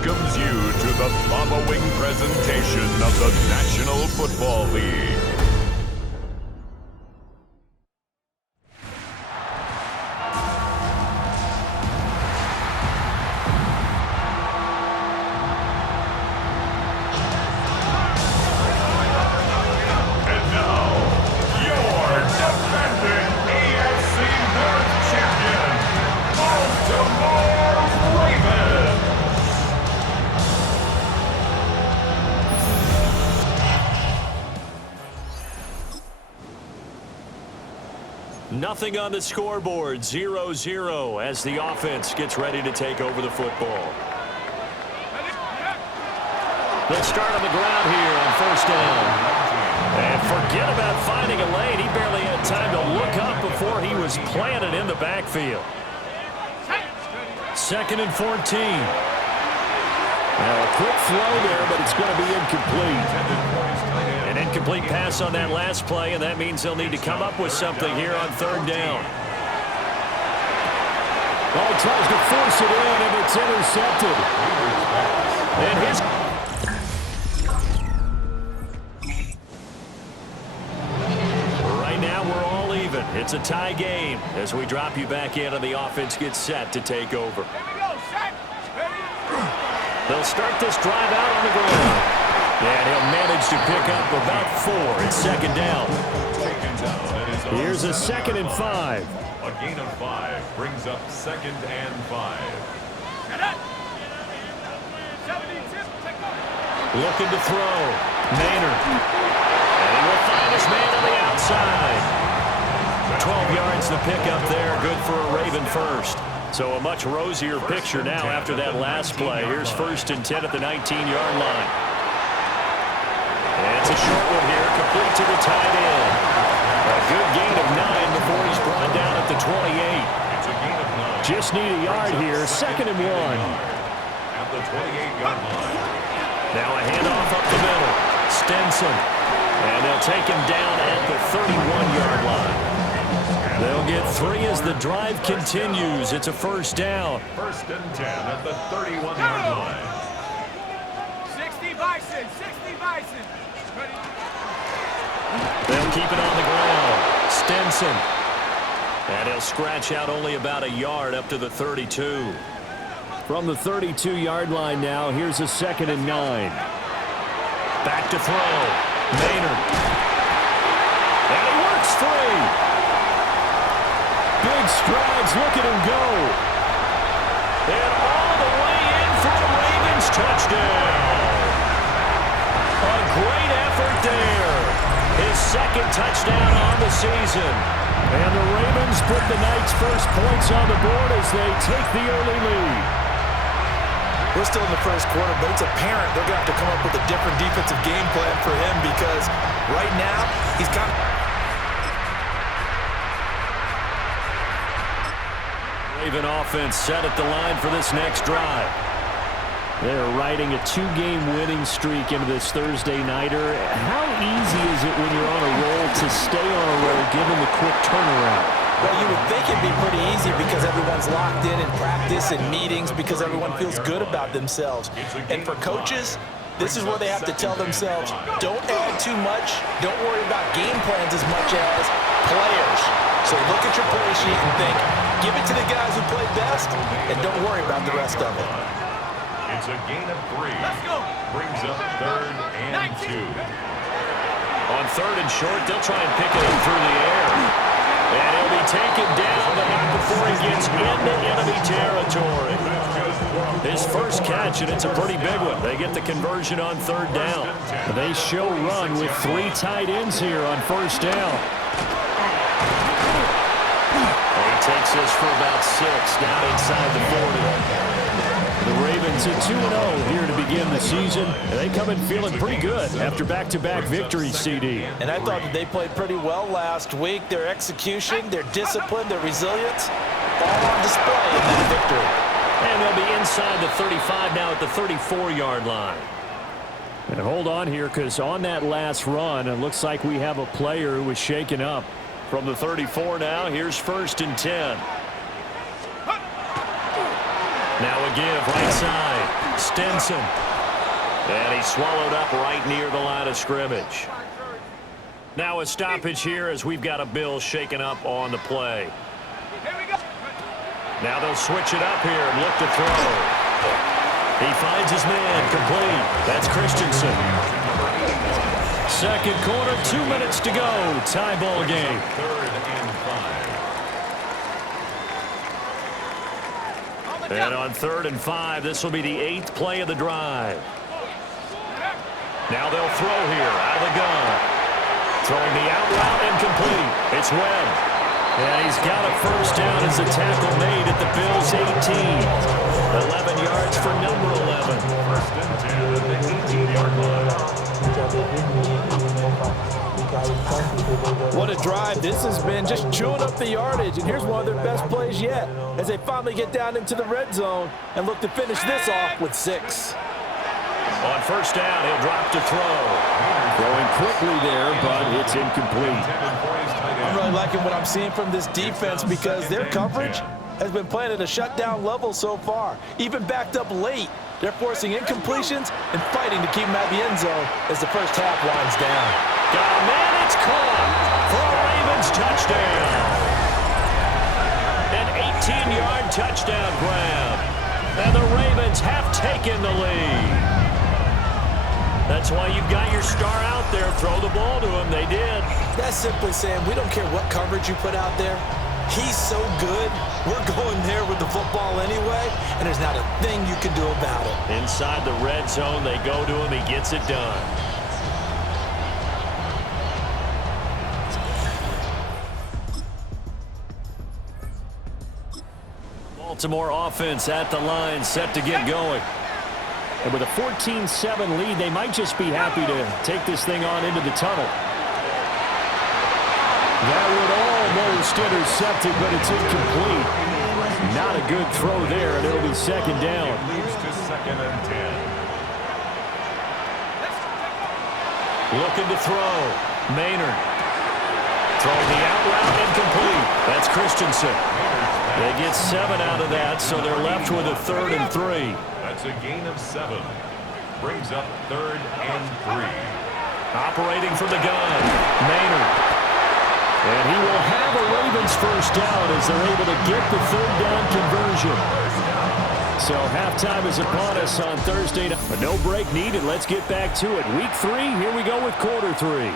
welcomes you to the following presentation of the National Football League. Nothing on the scoreboard, 0-0 as the offense gets ready to take over the football. They'll start on the ground here on first down. And forget about finding a lane. He barely had time to look up before he was planted in the backfield. 2nd and 14. Now a quick throw there, but it's going to be incomplete. An incomplete pass on that last play, and that means they'll need to come up with something here on 3rd down. Well, he tries to force it in, and it's intercepted. And right now we're all even. It's a tie game as we drop you back in and the offense gets set to take over. They'll start this drive out on the ground. And he'll manage to pick up about 4. It's 2nd down. Here's a 2nd and 5. A gain of 5 brings up 2nd and 5. Looking to throw. Maynard. And he will find his man on the outside. 12 yards the pickup there. Good for a Raven first. So a much rosier picture now after that last play. Here's 1st and 10 at the 19-yard line. And it's a short one here, complete to the tight end. A good gain of 9 before he's brought down at the 28. Just need a yard here, 2nd and 1. At the 28-yard line. Now a handoff up the middle. Stenson. And they'll take him down at the 31-yard line. They'll get 3 as the drive continues. It's a 1st down. 1st and 10 at the 31-yard line. 60 Bison, 60 Bison. They'll keep it on the ground. Stenson. And he'll scratch out only about a yard up to the 32. From the 32-yard line now, here's a 2nd and 9. Back to throw. Maynard. And he works free. Big strides. Look at him go. And all the way in for a Ravens touchdown. A great effort there. His 2nd touchdown on the season. And the Ravens put the Knights' first points on the board as they take the early lead. We're still in the 1st quarter, but it's apparent they're going to have to come up with a different defensive game plan for him because right now he's kind of... Raven offense set at the line for this next drive. They're riding a 2-game winning streak into this Thursday nighter. How easy is it when you're on a roll to stay on a roll given the quick turnaround? Well, you would think it'd be pretty easy because everyone's locked in practice and meetings because everyone feels good about themselves. And for coaches, this is where they have to tell themselves, don't add too much, don't worry about game plans as much as players. So look at your play sheet and think, give it to the guys who play best, and don't worry about the rest of it. It's a gain of 3. Let's go. Brings up 3rd and 2. On 3rd and short, they'll try and pick it up through the air. And he'll be taken down, but not before he gets into enemy territory. His first catch, and it's a pretty big one. They get the conversion on 3rd down. They show run with 3 tight ends here on 1st down. And he takes this for about 6 down inside the 40. The Ravens at 2-0 here to begin the season. They come in feeling pretty good after back-to-back victories, CD. And I thought that they played pretty well last week. Their execution, their discipline, their resilience, all on display in that victory. And they'll be inside the 35 now at the 34-yard line. And hold on here because on that last run, it looks like we have a player who was shaken up. From the 34 now, here's 1st and 10. Now a give right side. Stinson. And he's swallowed up right near the line of scrimmage. Now a stoppage here as we've got a Bill shaken up on the play. Now they'll switch it up here and look to throw. He finds his man complete. That's Christensen. Second quarter, 2 minutes to go. Tie ball game. And on 3rd and 5, this will be the 8th play of the drive. Now they'll throw here out of the gun. Throwing the out route incomplete. It's Webb. And he's got a first down as the tackle made at the Bills' 18. 11 yards for number 11. First and 10 at the 18-yard line. What a drive. This has been just chewing up the yardage, and here's one of their best plays yet as they finally get down into the red zone and look to finish this off with 6. On first down, he'll drop to throw. Throwing quickly there, but it's incomplete. I'm really liking what I'm seeing from this defense because their coverage has been playing at a shutdown level so far. Even backed up late, they're forcing incompletions and fighting to keep them at the end zone as the first half winds down. Got a man, it's caught for a Ravens touchdown. An 18-yard touchdown grab. And the Ravens have taken the lead. That's why you've got your star out there. Throw the ball to him. They did. That's simply saying we don't care what coverage you put out there. He's so good. We're going there with the football anyway, and there's not a thing you can do about it. Inside the red zone, they go to him. He gets it done. Baltimore offense at the line, set to get going. And with a 14-7 lead, they might just be happy to take this thing on into the tunnel. That would almost intercept it, but it's incomplete. Not a good throw there, and it'll be second down. Leads to 2nd and 10. Looking to throw. Maynard. Throwing the out route incomplete. That's Christensen. They get 7 out of that, so they're left with a 3rd and 3. That's a gain of 7. Brings up 3rd and 3. Operating from the gun. Maynard. And he will have a Ravens first down as they're able to get the 3rd down conversion. So halftime is upon us on Thursday. But no break needed. Let's get back to it. Week 3, here we go with quarter 3.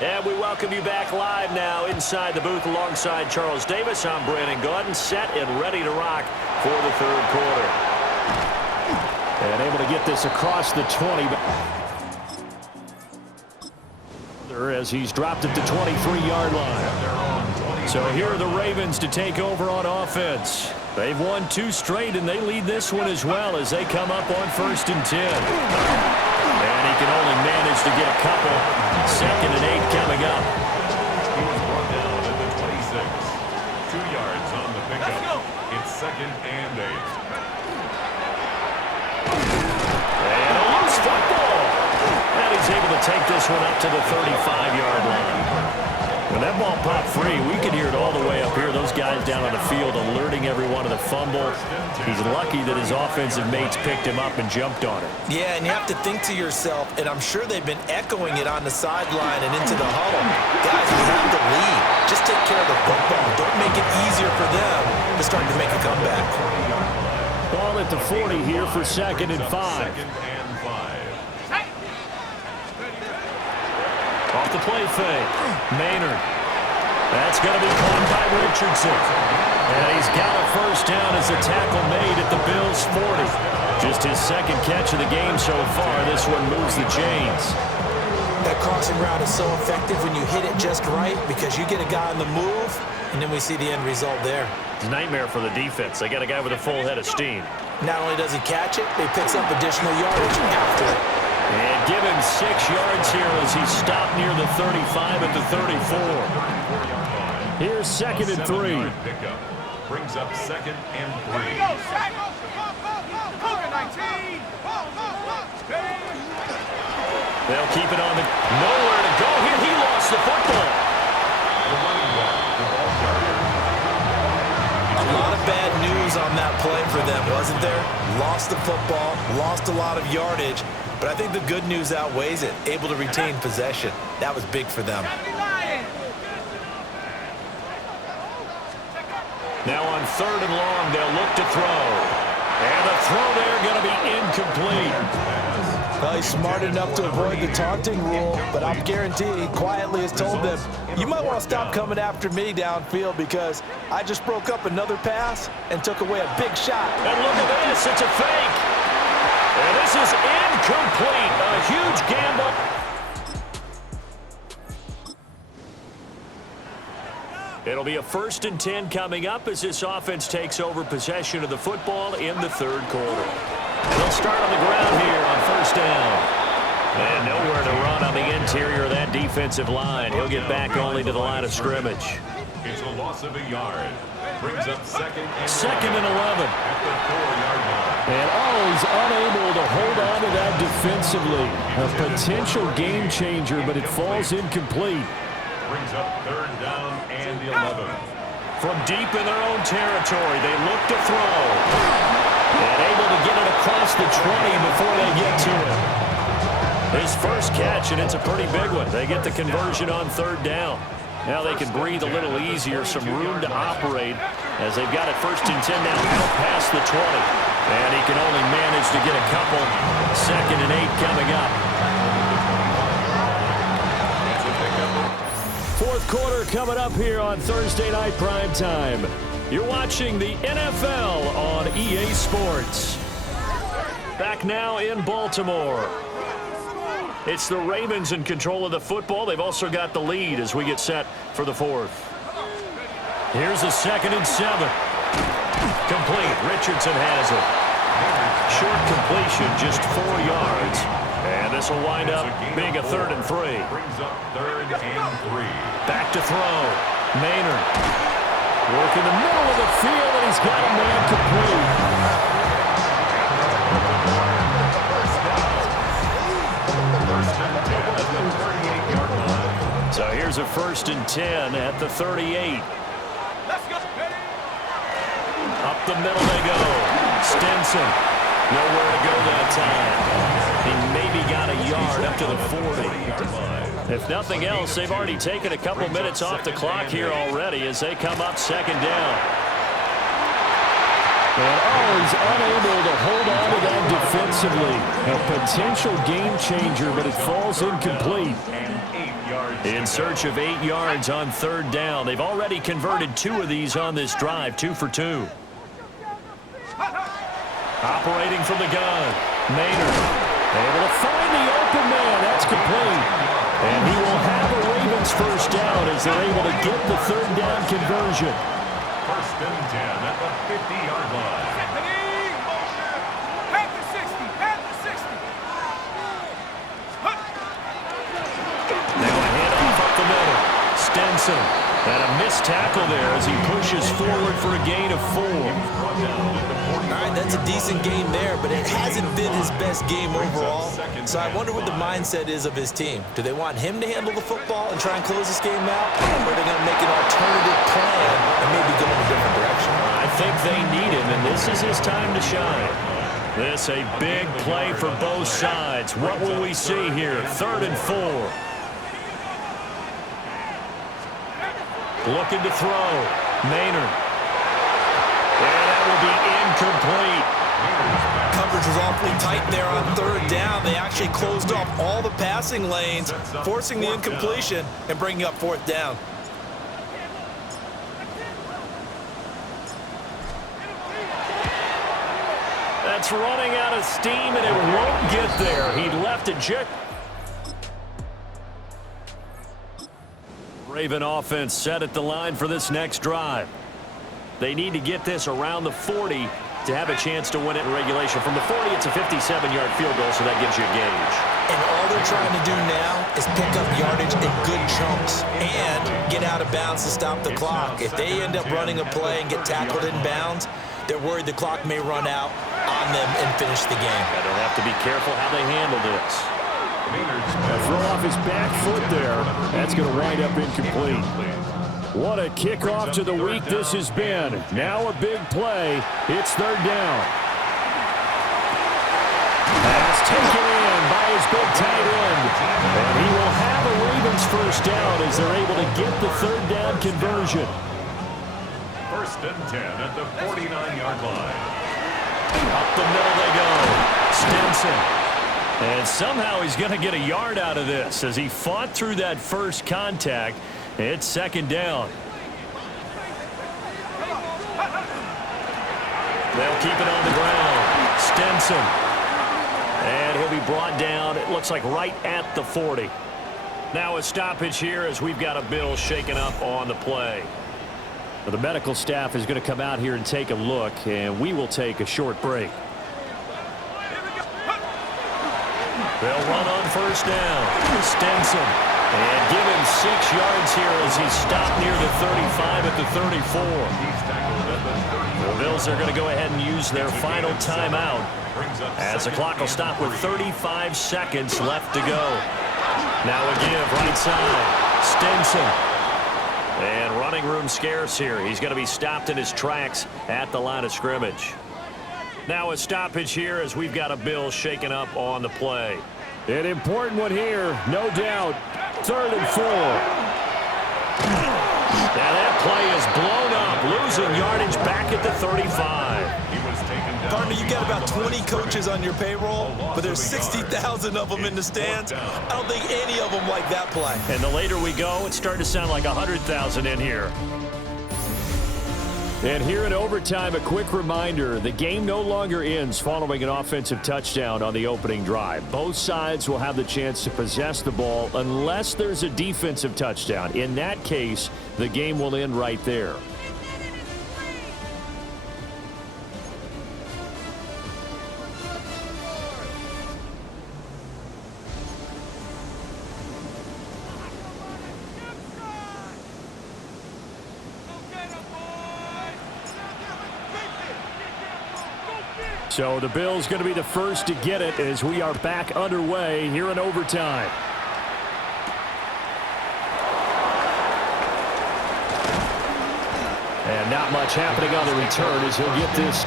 And we welcome you back live now inside the booth alongside Charles Davis. I'm Brandon Gaudin, set and ready to rock for the 3rd quarter. And able to get this across the 20. As he's dropped at the 23-yard line. So here are the Ravens to take over on offense. They've won 2 straight, and they lead this one as well as they come up on 1st and 10. And he can only manage to get a couple. 2nd and 8 coming up. He was brought down at the 26. 2 yards on the pickup. It's 2nd and 8. And a loose football. And he's able to take this one up to the 35-yard line. When that ball popped free, we could hear it all the way up here. Those guys down on the field alerting everyone of the fumble. He's lucky that his offensive mates picked him up and jumped on it. Yeah, and you have to think to yourself, and I'm sure they've been echoing it on the sideline and into the huddle. Guys, we have to lead. Just take care of the football. Don't make it easier for them to start to make a comeback. Ball at the 40 here for 2nd and 5. 2nd and 5. Off the play fake. Maynard. That's going to be caught by Richardson. And he's got a first down as a tackle made at the Bills' 40. Just his 2nd catch of the game so far. This one moves the chains. That crossing route is so effective when you hit it just right because you get a guy on the move, and then we see the end result there. It's a nightmare for the defense. They got a guy with a full head of steam. Not only does he catch it, he picks up additional yardage after it. And give him 6 yards here as he stopped near the 35 at the 34. Here's 2nd and 3. Pickup brings up 2nd and 3. They'll keep it on the nowhere to go here. He lost the football. A lot of bad news wasn't there, lost the football, lost a lot of yardage, but I think the good news outweighs it. Able to retain possession. That was big for them. Now on 3rd and long, they'll look to throw. And the throw there going to be incomplete. Well, he's smart enough to avoid the taunting rule, but I'm guaranteed he quietly has told them, you might want to stop coming after me downfield because I just broke up another pass and took away a big shot. And look at this, it's a fake. And this is incomplete. A huge gamble. It'll be a 1st and 10 coming up as this offense takes over possession of the football in the 3rd quarter. They'll start on the ground here on 1st down. And nowhere to run on the interior of that defensive line. He'll get back only to the line of scrimmage. It's a loss of a yard. Brings up 2nd and 11. At the 4-yard line. And he's unable to hold on to that defensively. A potential game changer, but it falls incomplete. Brings up 3rd down and 11. From deep in their own territory, they look to throw. And able to get it across the 20 before they get to it. His first catch, and it's a pretty big one. They get the conversion on 3rd down. Now they can breathe a little easier, some room to operate as they've got it 1st and 10 now out past the 20. And he can only manage to get a couple. 2nd and 8 coming up. 4th quarter coming up here on Thursday Night Primetime. You're watching the NFL on EA Sports. Back now in Baltimore. It's the Ravens in control of the football. They've also got the lead as we get set for the 4th. Here's a 2nd and 7. Complete. Richardson has it. Short completion, just 4 yards. And this will wind up being a 3rd and 3. Brings up 3rd and 3. Back to throw. Maynard. Work in the middle of the field, and he's got a man complete. So here's a 1st and 10 at the 38. Let's go. Up the middle they go. Stinson. Nowhere to go that time. He maybe got a yard up to the 40. If nothing else, they've already taken a couple minutes off the clock here already as they come up 2nd down. And he's unable to hold on to that defensively. A potential game changer, but it falls incomplete. In search of 8 yards on 3rd down. They've already converted 2 of these on this drive, 2 for 2. Operating from the gun. Maynard able to find the open man. That's complete. And he will have a Ravens 1st down as they're able to get the 3rd down conversion. 1st and 10 at the 50-yard line. Panther 60. Panther 60. Now a handoff up the middle. Stenson. And a missed tackle there as he pushes forward for a gain of 4. All right, that's a decent game there, but it hasn't been his best game overall. So I wonder what the mindset is of his team. Do they want him to handle the football and try and close this game out? Or are they going to make an alternative plan and maybe go in a different direction? I think they need him, and this is his time to shine. This a big play for both sides. What will we see here? 3rd and 4. Looking to throw. Maynard. And that will be incomplete. Coverage was awfully tight there on 3rd down. They actually closed off all the passing lanes, forcing the incompletion and bringing up 4th down. That's running out of steam, and it won't get there. He left it just. Raven offense set at the line for this next drive. They need to get this around the 40 to have a chance to win it in regulation. From the 40, it's a 57-yard field goal, so that gives you a gauge. And all they're trying to do now is pick up yardage in good chunks and get out of bounds to stop the clock. If they end up running a play and get tackled in bounds, they're worried the clock may run out on them and finish the game. And they'll have to be careful how they handle this. Throw off his back foot there. That's going to wind up incomplete. What a kickoff to the week this has been. Now a big play. It's 3rd down. taken in by his big tight end. And he will have a Ravens first down as they're able to get the third down conversion. First and 10 at the 49-yard line. Up the middle they go. Stinson. And somehow he's going to get a yard out of this as he fought through that first contact. It's second down. They'll keep it on the ground. Stinson. And he'll be brought down, it looks like right at the 40. Now a stoppage here as we've got a Bill shaken up on the play. Well, the medical staff is going to come out here and take a look, and we will take a short break. They'll run on first down. Stinson. And give him 6 yards here as he's stopped near the 35 at the 34. The Bills are going to go ahead and use their final timeout as the clock will stop with 35 seconds left to go. Now a give right side. Stinson. And running room scarce here. He's going to be stopped in his tracks at the line of scrimmage. Now a stoppage here as we've got a Bill shaken up on the play. An important one here, no doubt. 3rd and 4. Now that play is blown up, losing yardage back at the 35. Partner, you got about 20 coaches on your payroll, but there's 60,000 of them in the stands. I don't think any of them like that play. And the later we go, it's starting to sound like 100,000 in here. And here in overtime, a quick reminder, the game no longer ends following an offensive touchdown on the opening drive. Both sides will have the chance to possess the ball unless there's a defensive touchdown. In that case, the game will end right there. So the Bills going to be the first to get it as we are back underway here in overtime. And not much happening on the return as he'll get this.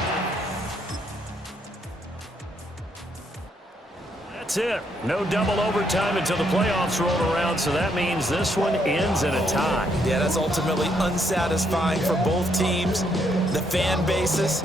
That's it. No double overtime until the playoffs roll around, so that means this one ends in a tie. Yeah, that's ultimately unsatisfying for both teams. The fan bases,